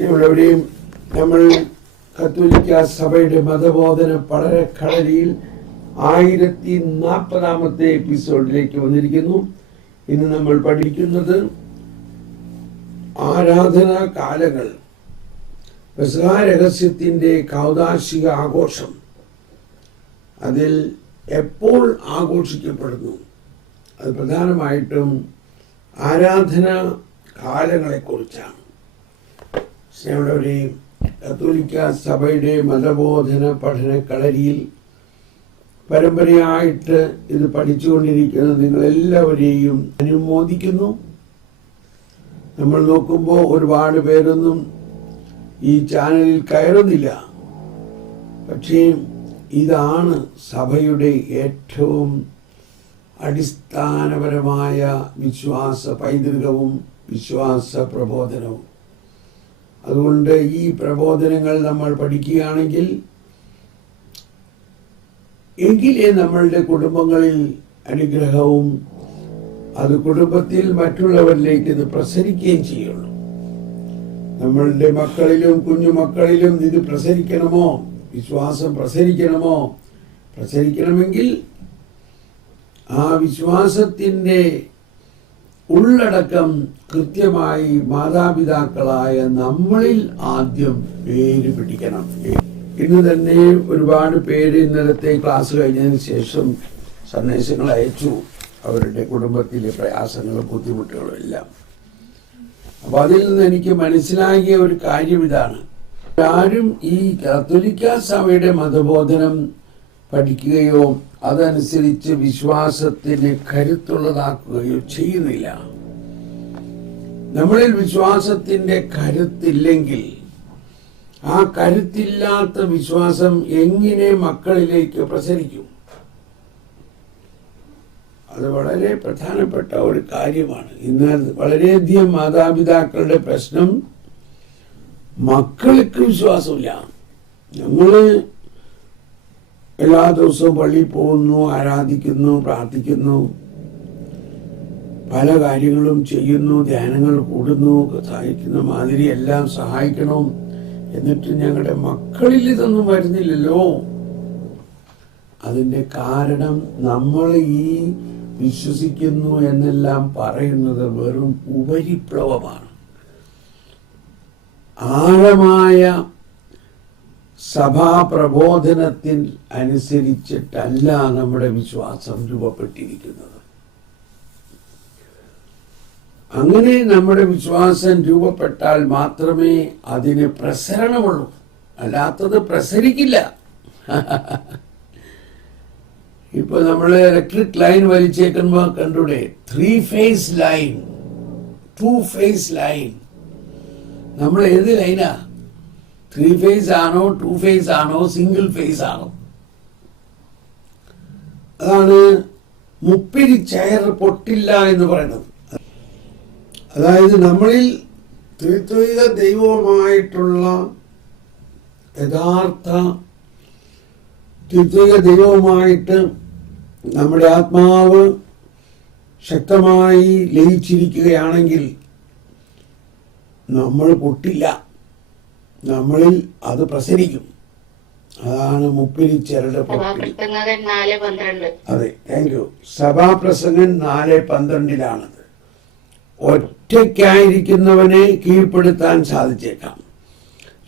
സ്നേഹമുള്ളവരെയും, നമ്മൾ കത്തോലിക്ക സഭയുടെ മതബോധന പഠനക്കളരിയിൽ 1040 എപ്പിസോഡിലേക്ക് വന്നിരിക്കുന്നു. ഇന്ന് നമ്മൾ പഠിക്കുന്നത് ആരാധനാ കാലങ്ങൾ, പെസഹ രഹസ്യത്തിൻ്റെ കൗദാശിക ആഘോഷം, അതിൽ എപ്പോൾ ആഘോഷിക്കപ്പെടുന്നു, അത് പ്രധാനമായിട്ടും ആരാധനാ കാലങ്ങളെക്കുറിച്ചാണ്. സ്നേഹമുള്ളവരെയും, കത്തോലിക്ക സഭയുടെ മതബോധന പഠനക്കളരിയിൽ പരമ്പരയായിട്ട് ഇത് പഠിച്ചുകൊണ്ടിരിക്കുന്ന നിങ്ങളെല്ലാവരെയും അനുമോദിക്കുന്നു. നമ്മൾ നോക്കുമ്പോൾ ഒരുപാട് പേരൊന്നും ഈ ചാനലിൽ കയറുന്നില്ല. പക്ഷേ ഇതാണ് സഭയുടെ ഏറ്റവും അടിസ്ഥാനപരമായ വിശ്വാസ പൈതൃകവും വിശ്വാസ പ്രബോധനവും. അതുകൊണ്ട് ഈ പ്രബോധനങ്ങൾ നമ്മൾ പഠിക്കുകയാണെങ്കിൽ എങ്കിലേ നമ്മളുടെ കുടുംബങ്ങളിൽ അനുഗ്രഹവും അത് കുടുംബത്തിൽ മറ്റുള്ളവരിലേക്ക് ഇത് പ്രസരിക്കുകയും ചെയ്യുള്ളൂ. നമ്മളുടെ മക്കളിലും കുഞ്ഞുമക്കളിലും ഇത് പ്രസരിക്കണമോ, വിശ്വാസം പ്രസരിക്കണമെങ്കിൽ ആ വിശ്വാസത്തിൻ്റെ ഉള്ളടക്കം കൃത്യമായി മാതാപിതാക്കളായ നമ്മളിൽ ആദ്യം പേര് പിടിക്കണം. ഇന്ന് തന്നെ ഒരുപാട് പേര് ഇന്നലത്തെ ക്ലാസ് കഴിഞ്ഞതിന് ശേഷം സന്ദേശങ്ങൾ അയച്ചു, അവരുടെ കുടുംബത്തിലെ പ്രയാസങ്ങളും ബുദ്ധിമുട്ടുകളും എല്ലാം. അപ്പൊ അതിൽ നിന്ന് എനിക്ക് മനസ്സിലാക്കിയ ഒരു കാര്യം ഇതാണ്: ആരും ഈ കത്തോലിക്ക സഭയുടെ മതബോധനം പഠിക്കുകയോ അതനുസരിച്ച് വിശ്വാസത്തിന് കരുത്തുള്ളതാക്കുകയോ ചെയ്യുന്നില്ല. നമ്മളിൽ വിശ്വാസത്തിന്റെ കരുത്തില്ലെങ്കിൽ, ആ കരുത്തില്ലാത്ത വിശ്വാസം എങ്ങനെ മക്കളിലേക്ക് പ്രസരിക്കും? അത് വളരെ പ്രധാനപ്പെട്ട ഒരു കാര്യമാണ്. ഇന്ന് വളരെയധികം മാതാപിതാക്കളുടെ പ്രശ്നം മക്കൾക്ക് വിശ്വാസമില്ല. നമ്മള് എല്ലാ ദിവസവും പള്ളിയിൽ പോകുന്നു, ആരാധിക്കുന്നു, പ്രാർത്ഥിക്കുന്നു, പല കാര്യങ്ങളും ചെയ്യുന്നു, ധ്യാനങ്ങൾ കൂടുന്നു, സഹായിക്കുന്ന മാതിരി എല്ലാം സഹായിക്കണം. എന്നിട്ട് ഞങ്ങളുടെ മക്കളിൽ ഇതൊന്നും വരുന്നില്ലല്ലോ. അതിൻ്റെ കാരണം നമ്മൾ ഈ വിശ്വസിക്കുന്നു എന്നെല്ലാം പറയുന്നത് വെറും ഉപരിപ്ലവമാണ്. ആഴമായ സഭാപ്രബോധനത്തിൽ അനുസരിച്ചിട്ടല്ല നമ്മുടെ വിശ്വാസം രൂപപ്പെട്ടിരിക്കുന്നത്. അങ്ങനെ നമ്മുടെ വിശ്വാസം രൂപപ്പെട്ടാൽ മാത്രമേ അതിന് പ്രസരണമുള്ളൂ, അല്ലാത്തത് പ്രസരിക്കില്ല. ഇപ്പൊ നമ്മൾ ഇലക്ട്രിക് ലൈൻ വലിച്ചേക്കുമ്പോ കണ്ടൂടെ, 3 phase ലൈൻ, 2 phase ലൈൻ. നമ്മൾ ഏത് ലൈനാ? 3 phase ആണോ, 2 phase ആണോ, സിംഗിൾ phase ആണോ? അതാണ് മുപ്പിരി ചെയർ പൊട്ടില്ല എന്ന് പറയുന്നത്. അതായത് നമ്മളിൽ ത്രിത്വിക ദൈവവുമായിട്ടുള്ള യഥാർത്ഥ ത്രിത്വിക ദൈവവുമായിട്ട് നമ്മുടെ ആത്മാവ് ശക്തമായി ലയിച്ചിരിക്കുകയാണെങ്കിൽ നമ്മൾ പൊട്ടില്ല, നമ്മളിൽ അത് പ്രസരിക്കും. അതാണ് മുപ്പിരി ചരട് പൊട്ടി. അതെ, താങ്ക് യു. സഭാപ്രസംഗൻ 4:12 ഒറ്റയ്ക്കായിരിക്കുന്നവനെ കീഴ്പ്പെടുത്താൻ സാധിച്ചേക്കാം,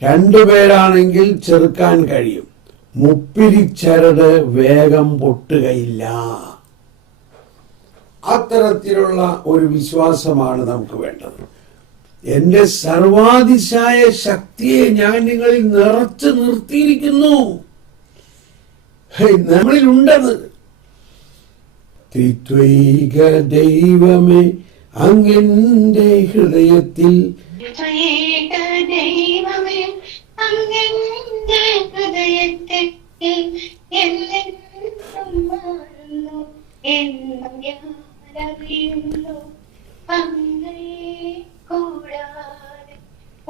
2 പേരാണെങ്കിൽ ചെറുക്കാൻ കഴിയും, മുപ്പിരി ചരട് വേഗം പൊട്ടുകയില്ല. അത്തരത്തിലുള്ള ഒരു വിശ്വാസമാണ് നമുക്ക് വേണ്ടത്. എന്റെ സർവാതിശായ ശക്തിയെ ഞാൻ നിങ്ങളിൽ നിറച്ചു നിർത്തിയിരിക്കുന്നു. നമ്മളിലുണ്ടത്. ത്രിത്വൈക ദൈവമേ അങ്ങെന്റെ ഹൃദയത്തിൽ,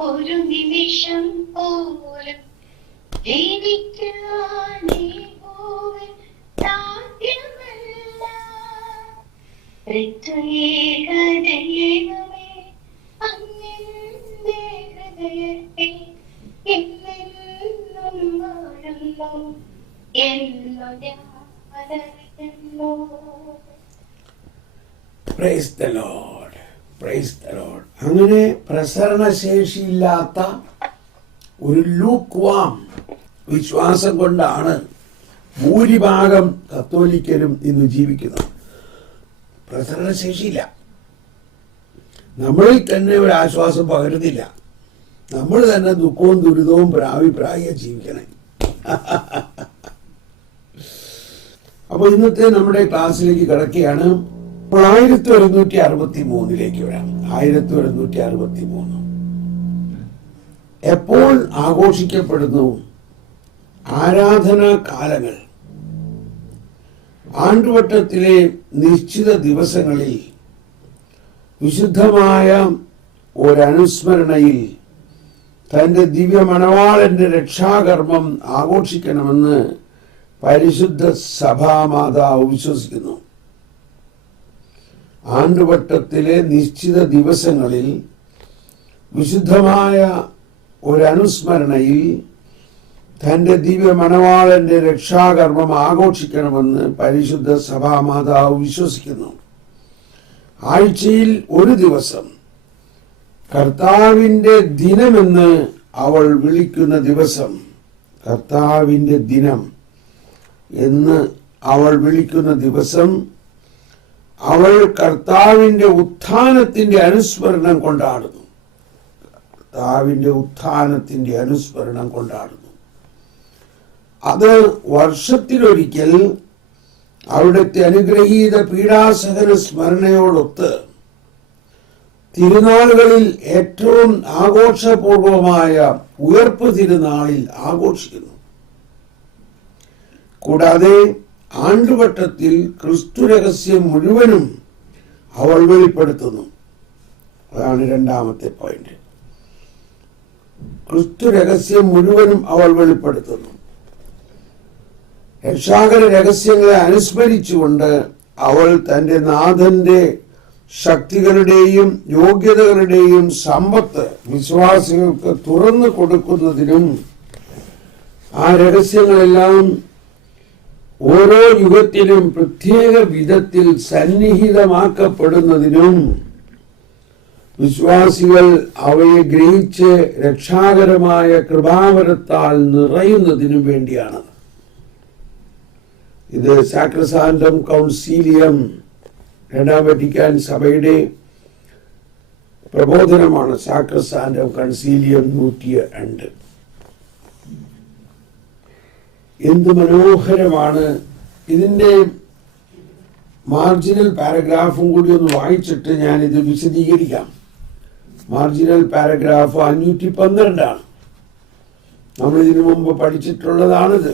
ഒരു നിമിഷം പോലും ജീവിക്കാനേ സാധ്യമല്ല. ഋത്വേക ദൈവമേ അങ്ങെന്റെ ഹൃദയത്തിൽ എന്നു ഞാൻ അറിയുന്നു. Praise the Lord, praise the Lord. അങ്ങനെ പ്രസരണശേഷിയില്ലാത്ത ഒരു ലൂക്ക്വാം വിശ്വാസം കൊണ്ടാണ് ഭൂരിഭാഗം കത്തോലിക്കരും ഇന്ന് ജീവിക്കുന്നത്. പ്രസരണശേഷിയില്ല. നമ്മളിൽ തന്നെ ഒരു ആശ്വാസം പകരുന്നില്ല. നമ്മൾ തന്നെ ദുഃഖവും ദുരിതവും പ്രായ ജീവിക്കണേ. അപ്പൊ ഇന്നത്തെ നമ്മുടെ ക്ലാസ്സിലേക്ക് കിടക്കുകയാണ്. 1163 വരാം. 1163 എപ്പോൾ ആഘോഷിക്കപ്പെടുന്നു? ആരാധനാ കാലങ്ങൾ ആണ്ടുവട്ടത്തിലെ നിശ്ചിത ദിവസങ്ങളിൽ വിശുദ്ധമായ ഒരനുസ്മരണയിൽ തന്റെ ദിവ്യ മണവാളന്റെ രക്ഷാകർമ്മം ആഘോഷിക്കണമെന്ന് പരിശുദ്ധ സഭാമാതാവ് വിശ്വസിക്കുന്നു. ആണ്ടുവട്ടത്തിലെ നിശ്ചിത ദിവസങ്ങളിൽ വിശുദ്ധമായ ഒരനുസ്മരണയിൽ തന്റെ ദിവ്യ മണവാളന്റെ രക്ഷാകർമ്മം ആഘോഷിക്കണമെന്ന് പരിശുദ്ധ സഭാമാതാവ് വിശ്വസിക്കുന്നു. ആഴ്ചയിൽ ഒരു ദിവസം കർത്താവിന്റെ ദിനമെന്ന് അവൾ വിളിക്കുന്ന ദിവസം, കർത്താവിന്റെ ദിനം എന്ന് അവൾ വിളിക്കുന്ന ദിവസം, അവൾ കർത്താവിന്റെ ഉത്ഥാനത്തിന്റെ അനുസ്മരണം കൊണ്ടാടുന്നു. കർത്താവിന്റെ ഉത്ഥാനത്തിന്റെ അനുസ്മരണം കൊണ്ടാടുന്നു. അത് വർഷത്തിലൊരിക്കൽ അവിടുത്തെ അനുഗ്രഹീത പീഡാസഹന സ്മരണയോടൊത്ത് തിരുനാളുകളിൽ ഏറ്റവും ആഘോഷപൂർവമായ ഉയർപ്പ് തിരുനാളിൽ ആഘോഷിക്കുന്നു. കൂടാതെ ആണ്ടുവട്ടത്തിൽ ക്രിസ്തു രഹസ്യം മുഴുവനും അവൾ വെളിപ്പെടുത്തുന്നു. അതാണ് രണ്ടാമത്തെ പോയിന്റ്. ക്രിസ്തു രഹസ്യം മുഴുവനും അവൾ വെളിപ്പെടുത്തുന്നു. രക്ഷാകര രഹസ്യങ്ങളെ അനുസ്മരിച്ചുകൊണ്ട് അവൾ തന്റെ നാഥന്റെ ശക്തികളുടെയും യോഗ്യതകളുടെയും സമ്പത്ത് വിശ്വാസികൾക്ക് തുറന്നു കൊടുക്കുന്നതിനും ആ രഹസ്യങ്ങളെല്ലാം ഓരോ യുഗത്തിലും പ്രത്യേക വിധത്തിൽ സന്നിഹിതമാക്കപ്പെടുന്നതിനും വിശ്വാസികൾ അവയെ ഗ്രഹിച്ച് രക്ഷാകരമായ കൃപാവരത്താൽ നിറയുന്നതിനും വേണ്ടിയാണ്. ഇത് സാക്രസാന്റം കൗൺസിലിയം, രണ്ടാം വത്തിക്കാൻ സഭയുടെ പ്രബോധനമാണ്. സാക്രസാന്റം കൗൺസിലിയം 102. എന്ത് മനോഹരമാണ്! ഇതിന്റെ മാർജിനൽ പാരഗ്രാഫും കൂടി ഒന്ന് വായിച്ചിട്ട് ഞാനിത് വിശദീകരിക്കാം. മാർജിനൽ പാരഗ്രാഫ് 512 നമ്മൾ ഇതിനു മുമ്പ് പഠിച്ചിട്ടുള്ളതാണിത്.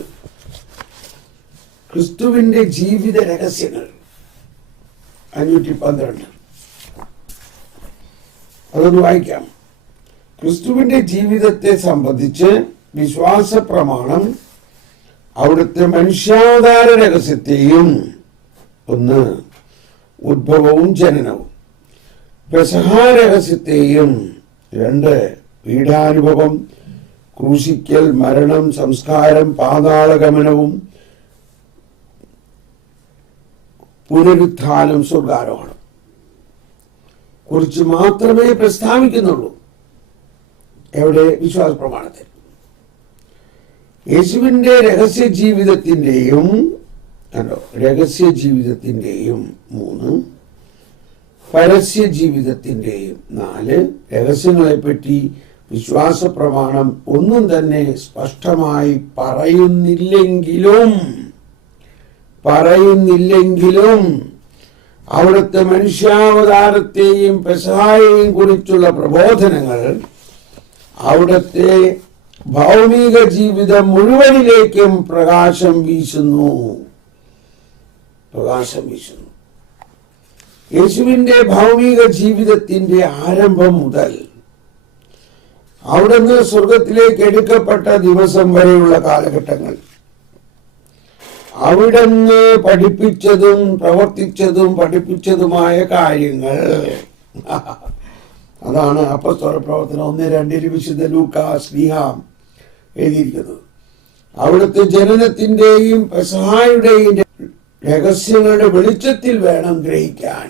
ക്രിസ്തുവിന്റെ ജീവിത രഹസ്യങ്ങൾ 512. അതൊന്ന് വായിക്കാം. ക്രിസ്തുവിന്റെ ജീവിതത്തെ സംബന്ധിച്ച് വിശ്വാസ പ്രമാണം അവിടുത്തെ മനുഷ്യാവതാര രഹസ്യത്തെയും, ഒന്ന് ഉദ്ഭവവും ജനനവും, പെസഹ രഹസ്യത്തെയും, 2 പീഡാനുഭവം, ക്രൂശിക്കൽ, മരണം, സംസ്കാരം, പാതാളഗമനവും, പുനരുത്ഥാനം, സ്വർഗാരോഹണം കുറിച്ച് മാത്രമേ പ്രസ്താവിക്കുന്നുള്ളൂ. എവിടെ? വിശ്വാസ പ്രമാണത്തിൽ. യേശുവിന്റെ രഹസ്യ ജീവിതത്തിന്റെയും 3, പരസ്യ ജീവിതത്തിന്റെയും 4 രഹസ്യങ്ങളെപ്പറ്റി വിശ്വാസ പ്രമാണം ഒന്നും തന്നെ സ്പഷ്ടമായി പറയുന്നില്ലെങ്കിലും അവിടുത്തെ മനുഷ്യാവതാരത്തെയും പെസഹായെയും കുറിച്ചുള്ള പ്രബോധനങ്ങൾ അവിടുത്തെ ഭൗമിക ജീവിതം മുഴുവനിലേക്കും പ്രകാശം വീശുന്നു. യേശുവിന്റെ ഭൗമിക ജീവിതത്തിന്റെ ആരംഭം മുതൽ അവിടുന്ന് സ്വർഗത്തിലേക്ക് എടുക്കപ്പെട്ട ദിവസം വരെയുള്ള കാലഘട്ടങ്ങൾ, അവിടുന്ന് പഠിപ്പിച്ചതും പ്രവർത്തിച്ചതും പഠിപ്പിച്ചതുമായ കാര്യങ്ങൾ, അതാണ് അപ്പോസ്തല പ്രവർത്തനം 1-2 വിശുദ്ധ ലൂക്കാ ശ്ലീഹ എഴുതിയിരിക്കുന്നത്. അവിടുത്തെ ജനനത്തിന്റെയും പെസഹായുടെയും രഹസ്യങ്ങളുടെ വെളിച്ചത്തിൽ വേണം ഗ്രഹിക്കാൻ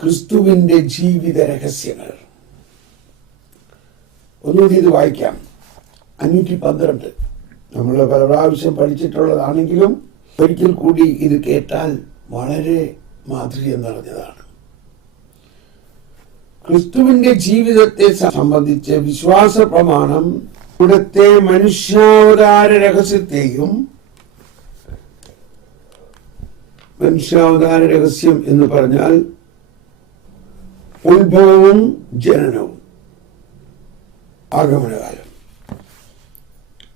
ക്രിസ്തുവിന്റെ ജീവിത രഹസ്യങ്ങൾ. ഒന്നുകൂടി ഇത് വായിക്കാം. 512 നമ്മൾ പല പ്രാവശ്യം പഠിച്ചിട്ടുള്ളതാണെങ്കിലും ഒരിക്കൽ കൂടി ഇത് കേട്ടാൽ വളരെ മാധുര്യം നിറഞ്ഞതാണ്. ക്രിസ്തുവിന്റെ ജീവിതത്തെ സംബന്ധിച്ച് വിശ്വാസ പ്രമാണം ഇവിടുത്തെ മനുഷ്യാവതാര രഹസ്യത്തെയും, മനുഷ്യാവതാര രഹസ്യം എന്ന് പറഞ്ഞാൽ ഉത്ഭവവും ജനനവും, ആഗമനകാലം.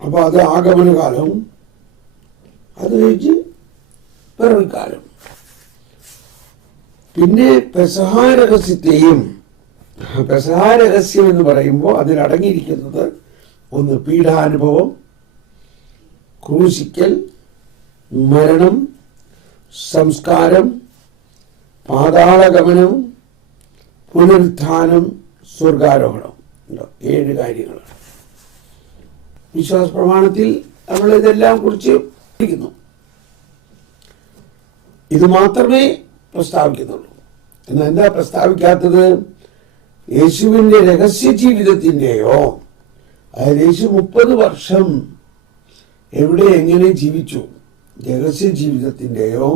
അപ്പൊ അത് ആഗമനകാലം, അത് കഴിഞ്ഞ് പിറവിക്കാലം. പിന്നെ പെസഹാ രഹസ്യത്തെയും, പെസഹാ രഹസ്യം എന്ന് പറയുമ്പോൾ അതിലടങ്ങിയിരിക്കുന്നത് ഒന്ന് പീഡാനുഭവം, ക്രൂശിക്കൽ, മരണം, സംസ്കാരം, പാതാളഗമനം, പുനരുത്ഥാനം, സ്വർഗാരോഹണം. 7 കാര്യങ്ങളാണ്. വിശ്വാസ പ്രമാണത്തിൽ നമ്മൾ ഇതെല്ലാം കുറിച്ച് പഠിക്കുന്നു. ഇത് മാത്രമേ പ്രസ്താവിക്കുന്നുള്ളൂ. എന്നാൽ എന്താ പ്രസ്താവിക്കാത്തത്? യേശുവിന്റെ രഹസ്യ ജീവിതത്തിന്റെയോ, അതായത് യേശു 30 വർഷം എവിടെ എങ്ങനെ ജീവിച്ചു, രഹസ്യ ജീവിതത്തിന്റെയോ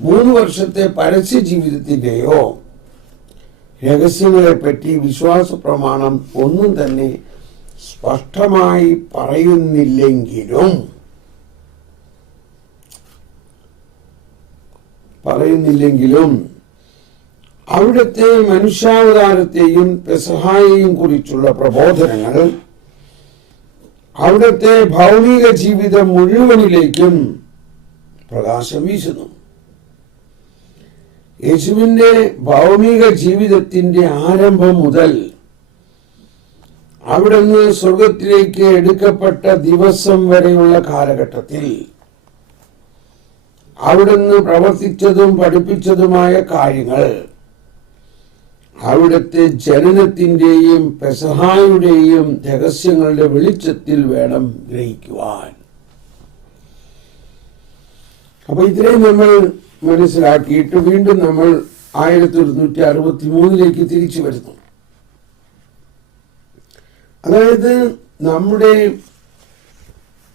3 വർഷത്തെ പരസ്യ ജീവിതത്തിന്റെയോ രഹസ്യങ്ങളെ പറ്റി വിശ്വാസ പ്രമാണം ഒന്നും തന്നെ സ്പഷ്ടമായി പറയുന്നില്ലെങ്കിലും അവിടുത്തെ മനുഷ്യാവതാരത്തെയും പെസഹായെയും കുറിച്ചുള്ള പ്രബോധനങ്ങൾ അവിടുത്തെ ഭൗതിക ജീവിതം മുഴുവനിലേക്കും പ്രകാശം വീശുന്നു. യേശുവിന്റെ ഭൗമിക ജീവിതത്തിന്റെ ആരംഭം മുതൽ അവിടുന്ന് സ്വർഗത്തിലേക്ക് എടുക്കപ്പെട്ട ദിവസം വരെയുള്ള കാലഘട്ടത്തിൽ അവിടുന്ന് പ്രവർത്തിച്ചതും പഠിപ്പിച്ചതുമായ കാര്യങ്ങൾ അവിടുത്തെ ജനനത്തിന്റെയും പെസഹായുടെയും രഹസ്യങ്ങളുടെ വെളിച്ചത്തിൽ വേണം ഗ്രഹിക്കുവാൻ. അപ്പൊ ഇത്രയും നമ്മൾ മനസ്സിലാക്കിയിട്ട് വീണ്ടും നമ്മൾ 1163 തിരിച്ചു വരുന്നു. അതായത് നമ്മുടെ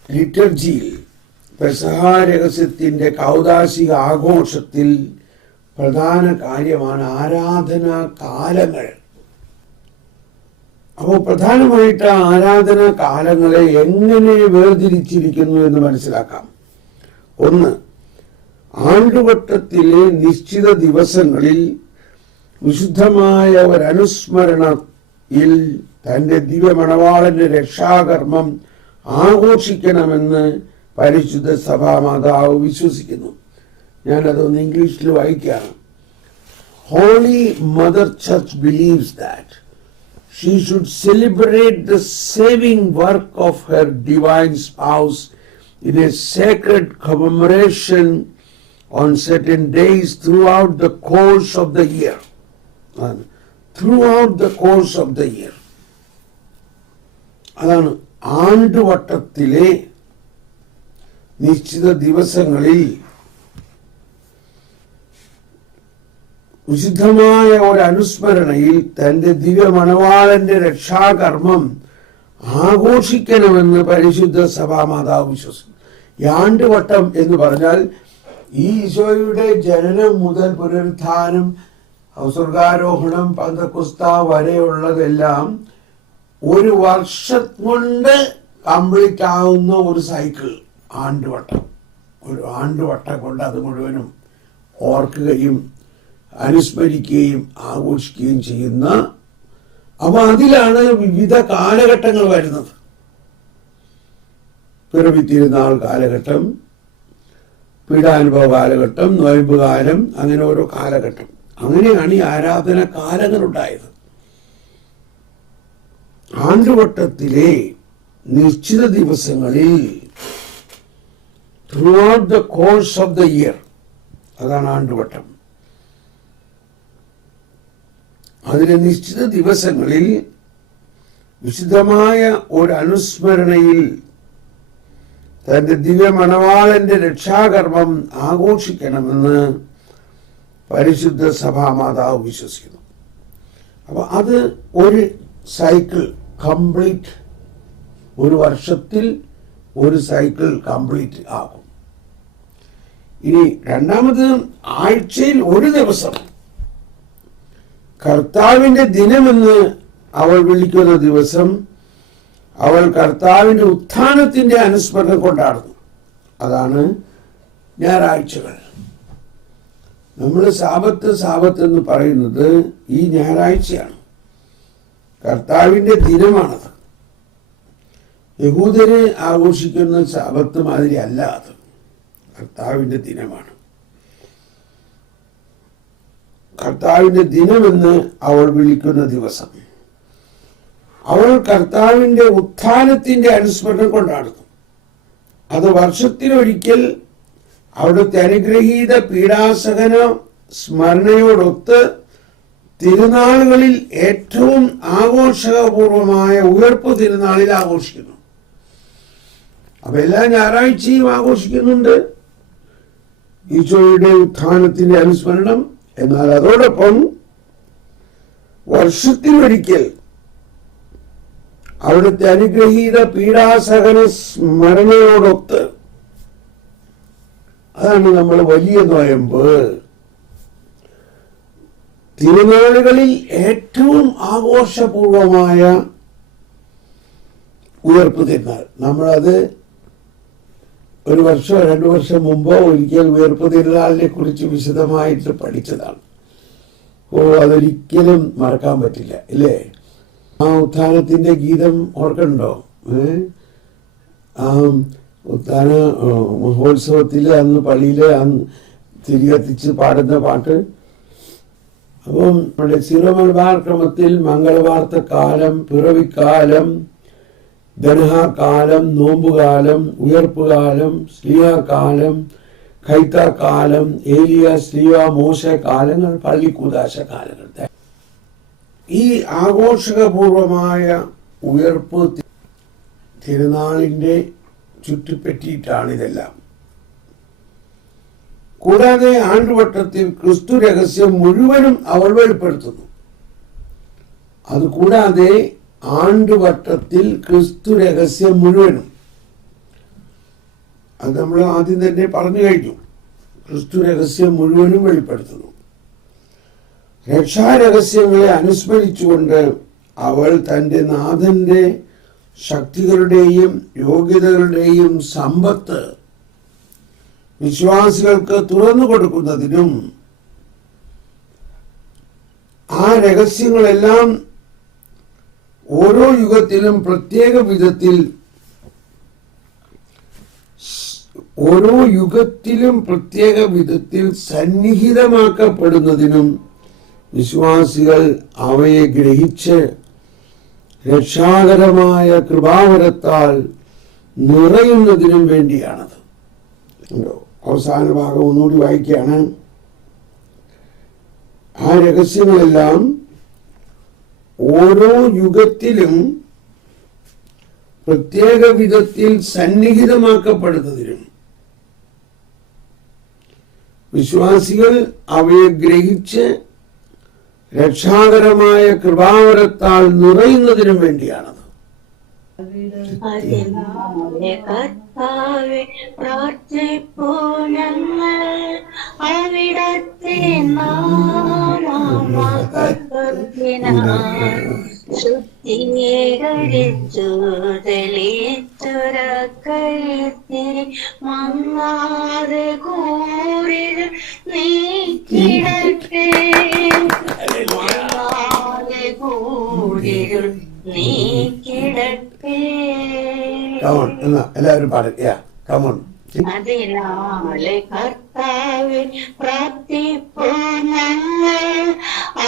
ലിറ്റർജിയിൽ പെസഹാ രഹസ്യത്തിന്റെ കൗദാശിക ആഘോഷത്തിൽ പ്രധാന കാര്യമാണ് ആരാധനാ കാലങ്ങൾ. അപ്പോൾ പ്രധാനമായിട്ട് ആരാധനാ കാലങ്ങളെ എങ്ങനെ വേർതിരിച്ചിരിക്കുന്നു എന്ന് മനസ്സിലാക്കാം. ഒന്ന്, ആണ്ടുവട്ടത്തിലെ നിശ്ചിത ദിവസങ്ങളിൽ വിശുദ്ധമായ ഒരനുസ്മരണയിൽ തന്റെ ദിവ്യമണവാളന്റെ രക്ഷാകർമ്മം ആഘോഷിക്കണമെന്ന് പരിശുദ്ധ സഭാമാതാവ് വിശ്വസിക്കുന്നു. ഞാനതൊന്ന് ഇംഗ്ലീഷിൽ വായിക്കുകയാണ്. Holy Mother Church believes that she should celebrate the saving work of her divine spouse in a sacred commemoration on certain days throughout the course of the year. Throughout the course of the year. അതാണ് ആണ്ടുവട്ടത്തിലെ നിശ്ചിത ദിവസങ്ങളിൽ വിശുദ്ധമായ ഒരു അനുസ്മരണയിൽ തന്റെ ദിവ്യമണവാളന്റെ രക്ഷാകർമ്മം ആഘോഷിക്കണമെന്ന് പരിശുദ്ധ സഭാമാതാവ് വിശ്വസിക്കുന്നു. ഈ ആണ്ടുവട്ടം എന്ന് പറഞ്ഞാൽ ഈ ഈശോയുടെ ജനനം മുതൽ പുനരുത്ഥാനം, സ്വർഗാരോഹണം, പന്തക്കുസ്ത വരെയുള്ളതെല്ലാം ഒരു വർഷം കൊണ്ട് കംപ്ലീറ്റ് ആവുന്ന ഒരു സൈക്കിൾ ആണ്ടുവട്ടം. ഒരു ആണ്ടുവട്ടം കൊണ്ട് അത് മുഴുവനും ഓർക്കുകയും അനുസ്മരിക്കുകയും ആഘോഷിക്കുകയും ചെയ്യുന്ന, അപ്പൊ അതിലാണ് വിവിധ കാലഘട്ടങ്ങൾ വരുന്നത്. പിറവി തിരുനാൾ കാലഘട്ടം, പീഡാനുഭവ കാലഘട്ടം, നോയമ്പ് കാലം, അങ്ങനെ ഓരോ കാലഘട്ടം. അങ്ങനെയാണ് ഈ ആരാധന കാലങ്ങൾ ഉണ്ടായത്. ആണ്ടുവട്ടത്തിലെ നിശ്ചിത ദിവസങ്ങളിൽ through out the course of the year, അതാണ് ആണ്ടുവട്ടം. അതിലെ നിശ്ചിത ദിവസങ്ങളിൽ വിശുദ്ധമായ ഒരു അനുസ്മരണയിൽ തന്റെ ദിവ്യമണവാളന്റെ രക്ഷാകർമ്മം ആഘോഷിക്കണമെന്ന് പരിശുദ്ധ സഭാമാതാവ് വിശ്വസിക്കുന്നു. അപ്പൊ അത് ഒരു സൈക്കിൾ കംപ്ലീറ്റ്, ഒരു വർഷത്തിൽ ഒരു സൈക്കിൾ കംപ്ലീറ്റ് ആകും. ഇനി രണ്ടാമത്, ആഴ്ചയിൽ ഒരു ദിവസം കർത്താവിന്റെ ദിനമെന്ന് അവൾ വിളിക്കുന്ന ദിവസം അവൾ കർത്താവിന്റെ ഉത്ഥാനത്തിന്റെ അനുസ്മരണം കൊണ്ടാടുന്നു. അതാണ് ഞായറാഴ്ചകൾ. നമ്മൾ സാബത്ത് എന്ന് പറയുന്നത് ഈ ഞായറാഴ്ചയാണ്, കർത്താവിന്റെ ദിനമാണത്. യഹൂദര് ആഘോഷിക്കുന്ന സാബത്ത് മാതിരി അല്ല, അത് കർത്താവിന്റെ ദിനമാണ്. കർത്താവിന്റെ ദിനമെന്ന് അവൾ വിളിക്കുന്ന ദിവസം അവൾ കർത്താവിന്റെ ഉത്ഥാനത്തിന്റെ അനുസ്മരണം കൊണ്ടാടുന്നു. അത് വർഷത്തിലൊരിക്കൽ അവിടുത്തെ അനുഗ്രഹീത പീഡാസഹന സ്മരണയോടൊത്ത് തിരുനാളുകളിൽ ഏറ്റവും ആഘോഷപൂർവമായ ഉയർപ്പ് തിരുനാളിൽ ആഘോഷിക്കുന്നു. അപ്പൊ എല്ലാ ഞായറാഴ്ചയും ആഘോഷിക്കുന്നുണ്ട് ഈശോയുടെ ഉത്ഥാനത്തിന്റെ അനുസ്മരണം. എന്നാൽ അതോടൊപ്പം വർഷത്തിലൊരിക്കൽ അവിടുത്തെ അനുഗ്രഹീത പീഡാസഹന സ്മരണയോടൊത്ത്, അതാണ് നമ്മൾ വലിയ നോയമ്പ്. തിരുനാളുകളിൽ ഏറ്റവും ആഘോഷപൂർവമായ ഉയർപ്പ് തിരുനാൾ. നമ്മളത് ഒരു വർഷമോ 2 വർഷം മുമ്പോ ഒരിക്കൽ ഉയർപ്പ് തിരുനാളിനെ കുറിച്ച് വിശദമായിട്ട് പഠിച്ചതാണ്. അതൊരിക്കലും മറക്കാൻ പറ്റില്ല, ഇല്ലേ? ആ ഉത്ഥാനത്തിന്റെ ഗീതം ഓർക്കണ്ടോ? ആ ഉത്ഥാന മഹോത്സവത്തിൽ അന്ന് പള്ളിയില് തിരികത്തിച്ച് പാടുന്ന പാട്ട്. അപ്പം നമ്മുടെ സീറോ മലബാർ ക്രമത്തിൽ മംഗളവാർത്ത കാലം, പിറവിക്കാലം, ധനഹാകാലം, നോമ്പുകാലം, ഉയർപ്പുകാലം, സ്ലീഹാകാലം, ഖൈത്താക്കാലം, ഏലിയ സ്ലീഹ മോശ കാലങ്ങൾ, പള്ളിക്കൂദാശ കാലങ്ങൾ. ഈ ആഘോഷപൂർവമായ ഉയർപ്പ് തിരുനാളിന്റെ ചുറ്റിപ്പറ്റിയിട്ടാണ് ഇതെല്ലാം. കൂടാതെ ആണ്ടുവട്ടത്തിൽ ക്രിസ്തു രഹസ്യം മുഴുവനും അവൾ വെളിപ്പെടുത്തുന്നു. അതുകൂടാതെ ആണ്ടുവട്ടത്തിൽ ക്രിസ്തു രഹസ്യം മുഴുവനും, അത് നമ്മൾ ആദ്യം തന്നെ പറഞ്ഞു കഴിഞ്ഞു. ക്രിസ്തു രഹസ്യം മുഴുവനും വെളിപ്പെടുത്തുന്നു. രക്ഷാരഹസ്യങ്ങളെ അനുസ്മരിച്ചുകൊണ്ട് അവൾ തന്റെ നാഥന്റെ ശക്തികളുടെയും യോഗ്യതകളുടെയും സമ്പത്ത് വിശ്വാസികൾക്ക് തുറന്നു കൊടുക്കുന്നതിനും ആ രഹസ്യങ്ങളെല്ലാം ഓരോ യുഗത്തിലും പ്രത്യേക വിധത്തിൽ സന്നിഹിതമാക്കപ്പെടുന്നതിനും വിശ്വാസികൾ അവയെ ഗ്രഹിച്ച് രക്ഷാകരമായ കൃപാവരത്താൽ നിറയുന്നതിനും വേണ്ടിയാണത്. അവസാന ഭാഗം ഒന്നുകൂടി വായിക്കുകയാണ്. ആ രഹസ്യങ്ങളെല്ലാം ഓരോ യുഗത്തിലും പ്രത്യേക വിധത്തിൽ സന്നിഹിതമാക്കപ്പെടുന്നതിനും വിശ്വാസികൾ അവയെ ഗ്രഹിച്ച് രക്ഷാകരമായ കൃപാവരത്താൽ നിറയുന്നതിനും വേണ്ടിയാണത്. കർത്താവേ പ്രാർത്ഥിപ്പൂ ഞങ്ങൾ, അവിടത്തെ ശുദ്ധീകരിച്ചു തെളിച്ചുരക്കയത്തി മങ്ങാതെ കൂരിൽ നീക്കിടട്ടെ, മങ്ങാതെ കൂരിൽ നീക്കിടട്ടെ. എല്ലാവരും പാടുക. അതിനാലെ കർത്താവേ പ്രാർത്ഥിപ്പൂ ഞങ്ങൾ,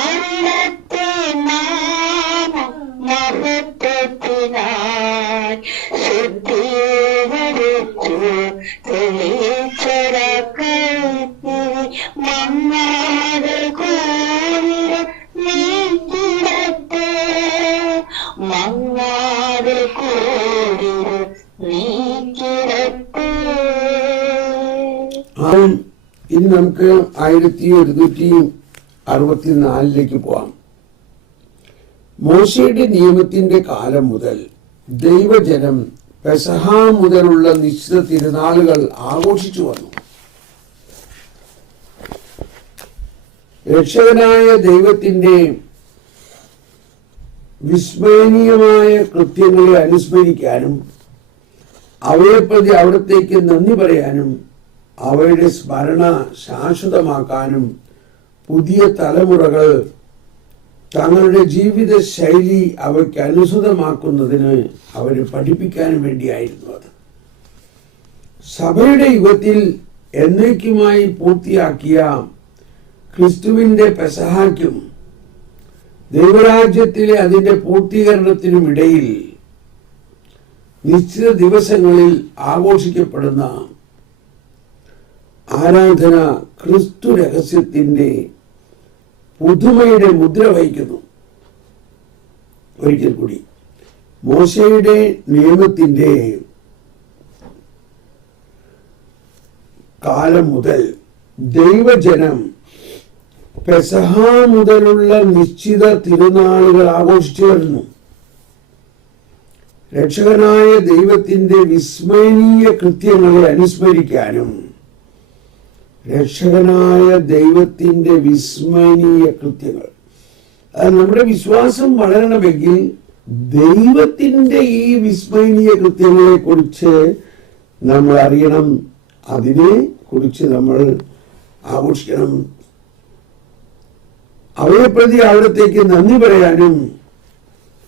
അവിടത്തെ നാമം മഹത്വത്തിനായി ശുദ്ധീകരിച്ചു തെളിച്ചുരക്കയത്തി മങ്ങാതെ കൂരിൽ നീക്കിടട്ടെ, മങ്ങാതെ കൂടി നീക്കിടട്ടെ. ഇനി നമുക്ക് 1164 പോവാം. മോശയുടെ നിയമത്തിന്റെ കാലം മുതൽ ദൈവജനം പെസഹ മുതലുള്ള നിശ്ചിത തിരുനാളുകൾ ആഘോഷിച്ചു വന്നു. രക്ഷകനായ ദൈവത്തിന്റെ വിസ്മരണീയമായ കൃത്യങ്ങളെ അനുസ്മരിക്കാനും അവയെപ്പറ്റി അവിടത്തേക്ക് നന്ദി പറയാനും അവയുടെ സ്മരണ ശാശ്വതമാക്കാനും പുതിയ തലമുറകൾ തങ്ങളുടെ ജീവിത ശൈലി അവയ്ക്ക് അനുസൃതമാക്കുന്നതിന് അവരെ പഠിപ്പിക്കാനും വേണ്ടിയായിരുന്നു അത്. സഭയുടെ യുഗത്തിൽ എന്നേക്കുമായി പൂർത്തിയാക്കിയ ക്രിസ്തുവിന്റെ പെസഹായ്ക്കും ദൈവരാജ്യത്തിലെ അതിന്റെ പൂർത്തീകരണത്തിനും ഇടയിൽ നിശ്ചിത ദിവസങ്ങളിൽ ആഘോഷിക്കപ്പെടുന്ന ആരാധന ക്രിസ്തു രഹസ്യത്തിന്റെ പുതുമയുടെ മുദ്ര വഹിക്കുന്നു. ഒരിക്കൽ കൂടി, മോശയുടെ നിയമത്തിന്റെ കാലം മുതൽ ദൈവജനം പെസഹ മുതലുള്ള നിശ്ചിത തിരുനാളുകൾ ആഘോഷിച്ചു വരുന്നു. രക്ഷകനായ ദൈവത്തിന്റെ വിസ്മരണീയ കൃത്യങ്ങളെ അനുസ്മരിക്കാനും രക്ഷകനായ ദൈവത്തിന്റെ വിസ്മരണീയ കൃത്യങ്ങൾ, അത് നമ്മുടെ വിശ്വാസം വളരണമെങ്കിൽ ദൈവത്തിന്റെ ഈ വിസ്മരണീയ കൃത്യങ്ങളെ കുറിച്ച് നമ്മൾ അറിയണം, അതിനെ കുറിച്ച് നമ്മൾ ആഘോഷിക്കണം. അവയെപ്രതി അവിടത്തേക്ക് നന്ദി പറയാനും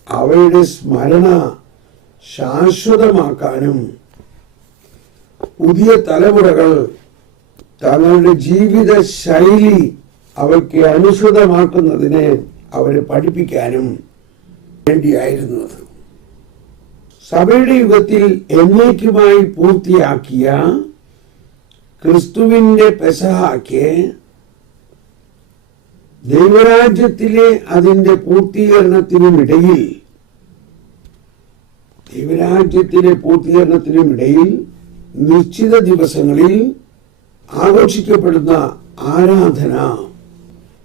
അവയുടെ സ്മരണ ശാശ്വതമാക്കാനും പുതിയ തലമുറകൾ തങ്ങളുടെ ജീവിത ശൈലി അവയ്ക്ക് അനുസൃതമാക്കുന്നതിന് അവരെ പഠിപ്പിക്കാനും വേണ്ടിയായിരുന്നു അത്. സഭയുടെ യുഗത്തിൽ എന്നേക്കുമായി പൂർത്തിയാക്കിയ ക്രിസ്തുവിന്റെ പെസഹായ്ക്ക് ദൈവരാജ്യത്തിലെ അതിന്റെ പൂർത്തീകരണത്തിനുമിടയിൽ നിശ്ചിത ദിവസങ്ങളിൽ ആഘോഷിക്കപ്പെടുന്ന ആരാധന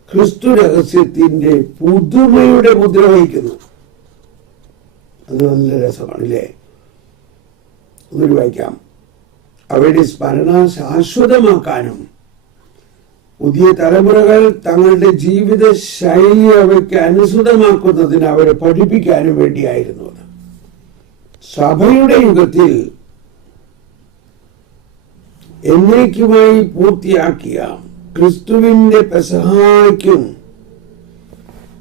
ക്രിസ്തു രഹസ്യത്തിന്റെ പുതുമയുടെ മുദ്ര വഹിക്കുന്നു. അത് നല്ല രസമാണല്ലേ. ഒന്നൊരു വായിക്കാം. അവയുടെ സ്മരണ ശാശ്വതമാക്കാനും പുതിയ തലമുറകൾ തങ്ങളുടെ ജീവിത ശൈലി അവയ്ക്ക് അനുസൃതമാക്കുന്നതിന് അവരെ പഠിപ്പിക്കാനും വേണ്ടിയായിരുന്നു അത്. സഭയുടെ യുഗത്തിൽ എന്നേക്കുമായി പൂർത്തിയാക്കിയ ക്രിസ്തുവിന്റെ പെസഹായ്ക്കും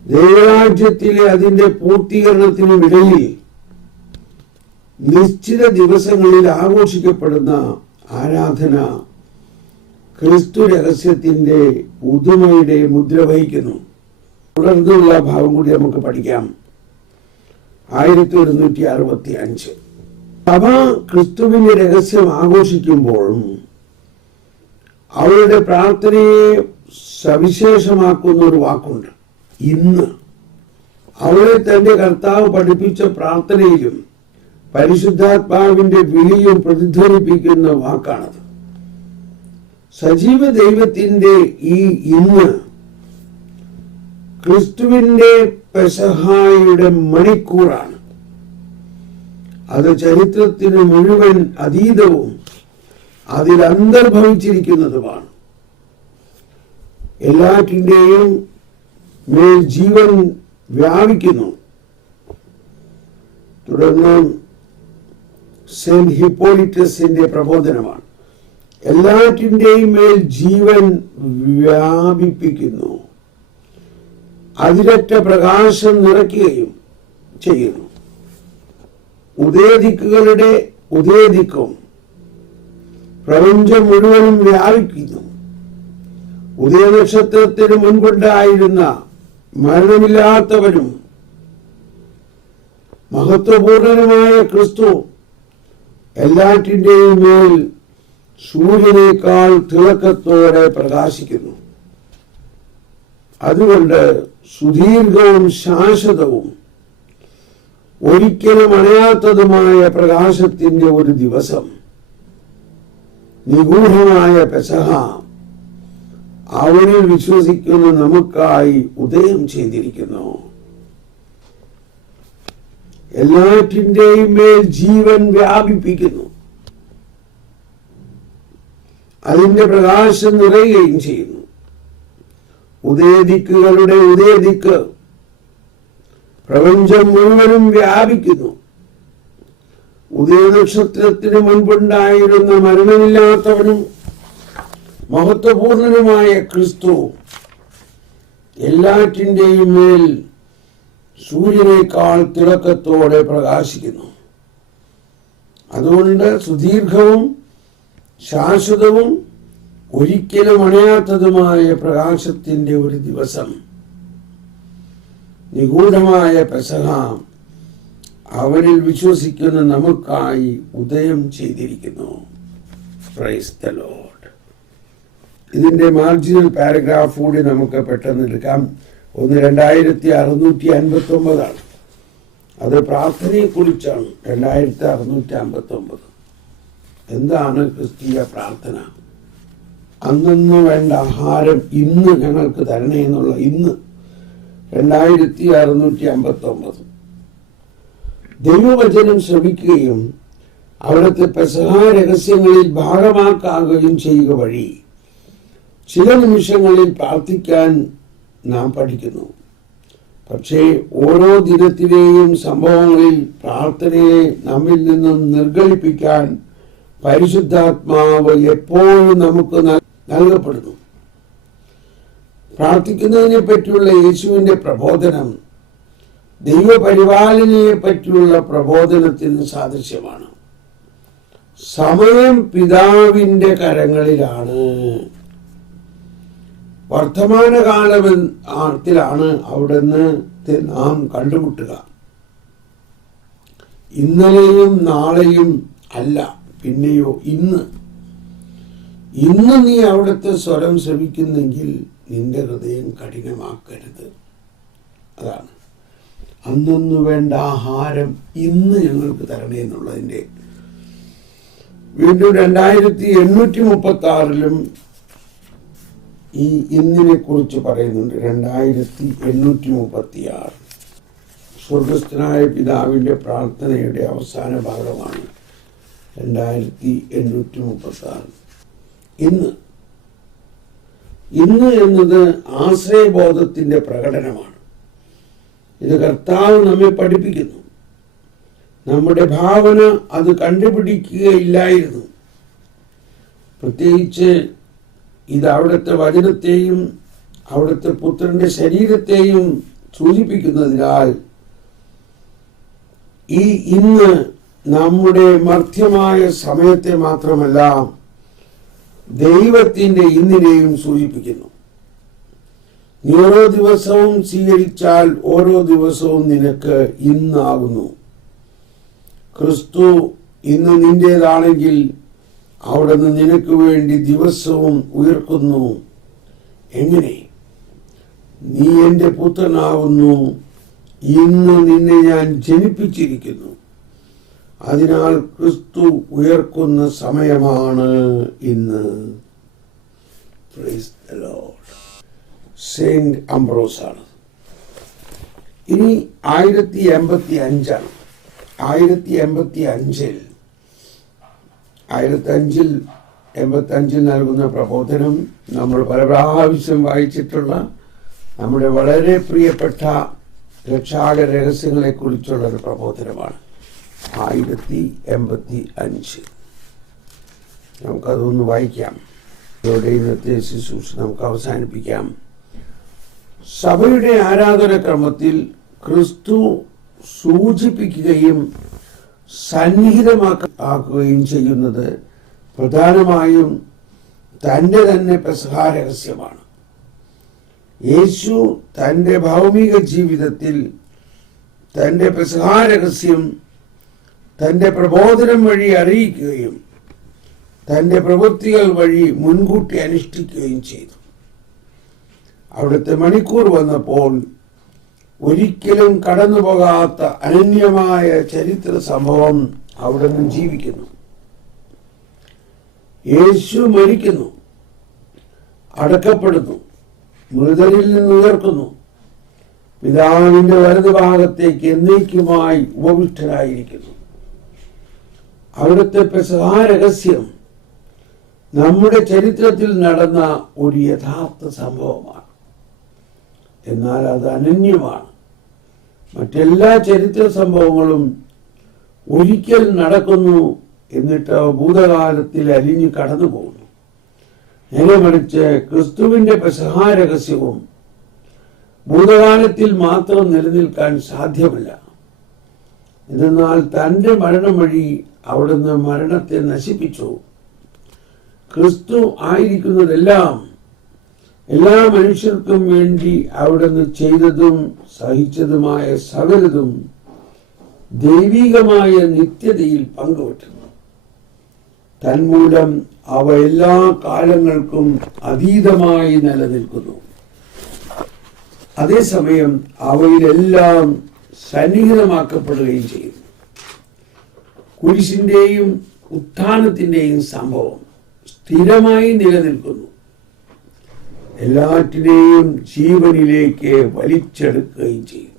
ദൈവരാജ്യത്തിലെ അതിന്റെ പൂർത്തീകരണത്തിനുമിടയിൽ നിശ്ചിത ദിവസങ്ങളിൽ ആഘോഷിക്കപ്പെടുന്ന ആരാധന ക്രിസ്തു രഹസ്യത്തിന്റെ പുതുമയുടെ മുദ്ര വഹിക്കുന്നു. തുടർന്നുള്ള ഭാവം കൂടി നമുക്ക് പഠിക്കാം. 1165 സഭ ക്രിസ്തുവിന്റെ രഹസ്യം ആഘോഷിക്കുമ്പോഴും അവരുടെ പ്രാർത്ഥനയെ സവിശേഷമാക്കുന്ന ഒരു വാക്കുണ്ട്. ഇന്ന് അവളെ തന്റെ കർത്താവ് പഠിപ്പിച്ച പ്രാർത്ഥനയിലും പരിശുദ്ധാത്മാവിന്റെ വിളിയും പ്രതിധ്വനിപ്പിക്കുന്ന വാക്കാണത്. സജീവ ദൈവത്തിന്റെ ഈ ഇന്ന് ക്രിസ്തുവിന്റെ പെസഹായുടെ മണിക്കൂറാണ്. അത് ചരിത്രത്തിന് മുഴുവൻ അതീതവും അതിൽ അന്തർഭവിച്ചിരിക്കുന്നതുമാണ്. എല്ലാറ്റിന്റെയും മേൽ ജീവൻ വ്യാപിക്കുന്നു. തുടർന്ന് സെന്റ് ഹിപ്പോളിറ്റസിന്റെ പ്രബോധനമാണ്. എല്ലാറ്റിന്റെയും മേൽ ജീവൻ വ്യാപിപ്പിക്കുന്നു, അതിരറ്റ പ്രകാശം നിറയ്ക്കുകയും ചെയ്യുന്നു. ഉദയദിക്കുകളുടെ ഉദയദിക്കും പ്രപഞ്ചം മുഴുവനും വ്യാപിക്കുന്നു. ഉദയനക്ഷത്രത്തിന് മുൻപുണ്ടായിരുന്ന മരണമില്ലാത്തവനും മഹത്വപൂർണനുമായ ക്രിസ്തു എല്ലാറ്റിന്റെയും മേൽ സൂര്യനേക്കാൾ തിളക്കത്തോടെ പ്രകാശിക്കുന്നു. അതുകൊണ്ട് സുദീർഘവും ശാശ്വതവും ഒരിക്കലും അണയാത്തതുമായ പ്രകാശത്തിന്റെ ഒരു ദിവസം, നിഗൂഢമായ പെസഹ അവനിൽ വിശ്വസിക്കുന്ന നമുക്കായി ഉദയം ചെയ്തിരിക്കുന്നു. എല്ലാറ്റിന്റെയും മേൽ ജീവൻ വ്യാപിപ്പിക്കുന്നു. അതിന്റെ പ്രകാശം നിറയുകയും ചെയ്യുന്നു. ഉദയദിക്കുകളുടെ ഉദയദിക്ക് പ്രപഞ്ചം മുഴുവനും വ്യാപിക്കുന്നു. ഉദയനക്ഷത്രത്തിന് മുൻപുണ്ടായിരുന്ന മരണമില്ലാത്തവനും മഹത്വപൂർണനുമായ ക്രിസ്തു എല്ലാറ്റിന്റെയും മേൽ സൂര്യനേക്കാൾ തിളക്കത്തോടെ പ്രകാശിക്കുന്നു. അതുകൊണ്ട് സുദീർഘവും ശാശ്വതവും ഒരിക്കലും അണയാത്തതുമായ പ്രകാശത്തിന്റെ ഒരു ദിവസം, നിഗൂഢമായ പെസഹ അവനിൽ വിശ്വസിക്കുന്ന നമുക്കായി ഉദയം ചെയ്തിരിക്കുന്നു. Praise the Lord. ഇതിന്റെ മാർജിനൽ പാരഗ്രാഫ് കൂടി നമുക്ക് പെട്ടെന്ന് എടുക്കാം. 2659 അത് പ്രാർത്ഥനയെ കുറിച്ചാണ്. 2659 എന്താണ് ക്രിസ്തീയ പ്രാർത്ഥന? അന്നു വേണ്ട ആഹാരം ഇന്ന് ഞങ്ങൾക്ക് തരണേ എന്നുള്ള ഇന്ന് 2659 ദൈവവചനം ശ്രവിക്കുകയും അവിടുത്തെ പെസഹ രഹസ്യങ്ങളിൽ ഭാഗമാക്കുകയും ചെയ്യുക വഴി ചില നിമിഷങ്ങളിൽ പ്രാർത്ഥിക്കാൻ നാം പഠിക്കുന്നു. പക്ഷേ ഓരോ ദിനത്തിലെയും സംഭവങ്ങളിൽ പ്രാർത്ഥനയെ നമ്മിൽ നിന്നും നിർഗളിപ്പിക്കാൻ പരിശുദ്ധാത്മാവ് എപ്പോഴും നമുക്ക് നൽകപ്പെടുന്നു. പ്രാർത്ഥിക്കുന്നതിനെ പറ്റിയുള്ള യേശുവിന്റെ പ്രബോധനം ദൈവപരിപാലനയെ പറ്റിയുള്ള പ്രബോധനത്തിന് സാദൃശ്യമാണ്. സമയം പിതാവിന്റെ കരങ്ങളിലാണ്. വർത്തമാനകാലത്തിലാണ് അവിടുന്ന് നാം കണ്ടുമുട്ടുക. ഇന്നലെയും നാളെയും അല്ല, പിന്നെയോ ഇന്ന്. ഇന്ന് നീ അവിടുത്തെ സ്വരം ശ്രവിക്കുന്നെങ്കിൽ നിന്റെ ഹൃദയം കഠിനമാക്കരുത്. അതാണ് അന്നു വേണ്ട ആഹാരം ഇന്ന് ഞങ്ങൾക്ക് തരണേ എന്നുള്ളതിന്റെ. വീണ്ടും 2836 ഈ ഇന്നിനെ കുറിച്ച് പറയുന്നുണ്ട്. 2836 സ്വർഗസ്ഥനായ പിതാവിന്റെ പ്രാർത്ഥനയുടെ അവസാന ഭാഗമാണ് 2836. ഇന്ന് എന്നത് ആശ്രയബോധത്തിന്റെ പ്രകടനമാണ്. ഇത് കർത്താവ് നമ്മെ പഠിപ്പിക്കുന്നു. നമ്മുടെ ഭാവന അത് കണ്ടുപിടിക്കുകയില്ലായിരുന്നു. പ്രത്യേകിച്ച് ഇത് അവിടുത്തെ വചനത്തെയും അവിടുത്തെ പുത്രന്റെ ശരീരത്തെയും സൂചിപ്പിക്കുന്നതിനാൽ ഈ ഇന്ന് നമ്മുടെ മർത്യമായ സമയത്തെ മാത്രമല്ല, ദൈവത്തിന്റെ ഇന്നിനെയും സൂചിപ്പിക്കുന്നു. നീ ഓരോ ദിവസവും സ്വീകരിച്ചാൽ ഓരോ ദിവസവും നിനക്ക് ഇന്നാകുന്നു. ക്രിസ്തു ഇന്ന് നിന്റേതാണെങ്കിൽ അവിടുന്ന് നിനക്ക് വേണ്ടി ദിവസവും ഉയർക്കുന്നു. എങ്ങനെ? നീ എൻ്റെ പുത്രനാകുന്നു, ഇന്ന് നിന്നെ ഞാൻ ജനിപ്പിച്ചിരിക്കുന്നു. അതിനാൽ ക്രിസ്തു ഉയർക്കുന്ന സമയമാണ് ഇന്ന്. Praise the Lord. Saint Ambrose ആണ്. ഇനി 1085 1085 നൽകുന്ന പ്രബോധനം നമ്മൾ പല പ്രാവശ്യം വായിച്ചിട്ടുള്ള നമ്മുടെ വളരെ പ്രിയപ്പെട്ട രക്ഷാക രഹസ്യങ്ങളെ കുറിച്ചുള്ള ഒരു പ്രബോധനമാണ്. 1085 നമുക്കതൊന്ന് വായിക്കാം. ഇതോടെ ഇന്നത്തെ ശുശ്രൂഷ നമുക്ക് അവസാനിപ്പിക്കാം. സഭയുടെ ആരാധനക്രമത്തിൽ ക്രിസ്തു സൂചിപ്പിക്കുകയും സന്നിഹിതമാക്കുകയും ചെയ്യുന്നത് പ്രധാനമായും തൻ്റെ തന്നെ പെസഹ രഹസ്യമാണ്. യേശു തൻ്റെ ഭൗമിക ജീവിതത്തിൽ തൻ്റെ പെസഹ രഹസ്യം തൻ്റെ പ്രബോധനം വഴി അറിയിക്കുകയും തൻ്റെ പ്രവൃത്തികൾ വഴി മുൻകൂട്ടി അനുഷ്ഠിക്കുകയും ചെയ്തു. അവിടുത്തെ മണിക്കൂർ വന്നപ്പോൾ ഒരിക്കലും കടന്നു പോകാത്ത അനന്യമായ ചരിത്ര സംഭവം അവിടെ നിന്ന് ജീവിക്കുന്നു. യേശു മരിക്കുന്നു, അടക്കപ്പെടുന്നു, മൃതരിൽ നിന്ന് ഉയർക്കുന്നു, പിതാവിന്റെ വലതുഭാഗത്തേക്ക് എന്നേക്കുമായി ഉപവിഷ്ടനായിരിക്കുന്നു. അവിടുത്തെ പെസഹാ രഹസ്യം നമ്മുടെ ചരിത്രത്തിൽ നടന്ന ഒരു യഥാർത്ഥ സംഭവമാണ്. എന്നാൽ അത് അനന്യമാണ്. മറ്റെല്ലാ ചരിത്ര സംഭവങ്ങളും ഒരിക്കൽ നടക്കുന്നു, എന്നിട്ട് ഭൂതകാലത്തിൽ അലിഞ്ഞു കടന്നു പോകുന്നു. നേരെ മറിച്ച് ക്രിസ്തുവിന്റെ പെസഹാ രഹസ്യവും ഭൂതകാലത്തിൽ മാത്രം നിലനിൽക്കാൻ സാധ്യമല്ല. എന്നാൽ തന്റെ മരണം വഴി അവിടുന്ന് മരണത്തെ നശിപ്പിച്ചു. ക്രിസ്തു ആയിരിക്കുന്നതെല്ലാം എല്ലാ മനുഷ്യർക്കും വേണ്ടി അവിടുന്ന് ചെയ്തതും സഹിച്ചതുമായ സകലതും ദൈവികമായ നിത്യതയിൽ പങ്കുവെട്ടുന്നു. തന്മൂലം അവ എല്ലാ കാലങ്ങൾക്കും അതീതമായി നിലനിൽക്കുന്നു. അതേസമയം അവയിലെല്ലാം സന്നിഹിതമാക്കപ്പെടുകയും ചെയ്യുന്നു. കുരിശിന്റെയും ഉത്ഥാനത്തിന്റെയും സംഭവം സ്ഥിരമായി നിലനിൽക്കുന്നു. എല്ലാറ്റിനെയും ജീവനിലേക്ക് വലിച്ചെടുക്കുകയും ചെയ്യും.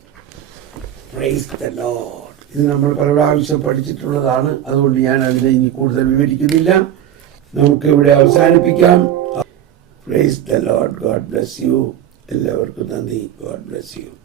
Praise the Lord. ഇത് നമ്മൾ പല പ്രാവശ്യം പഠിച്ചിട്ടുള്ളതാണ്. അതുകൊണ്ട് ഞാൻ അതിനെ ഇനി കൂടുതൽ വിവരിക്കുന്നില്ല. നമുക്ക് ഇവിടെ അവസാനിപ്പിക്കാം. Praise the Lord. God bless you. എല്ലാവർക്കും നന്ദി. God bless you.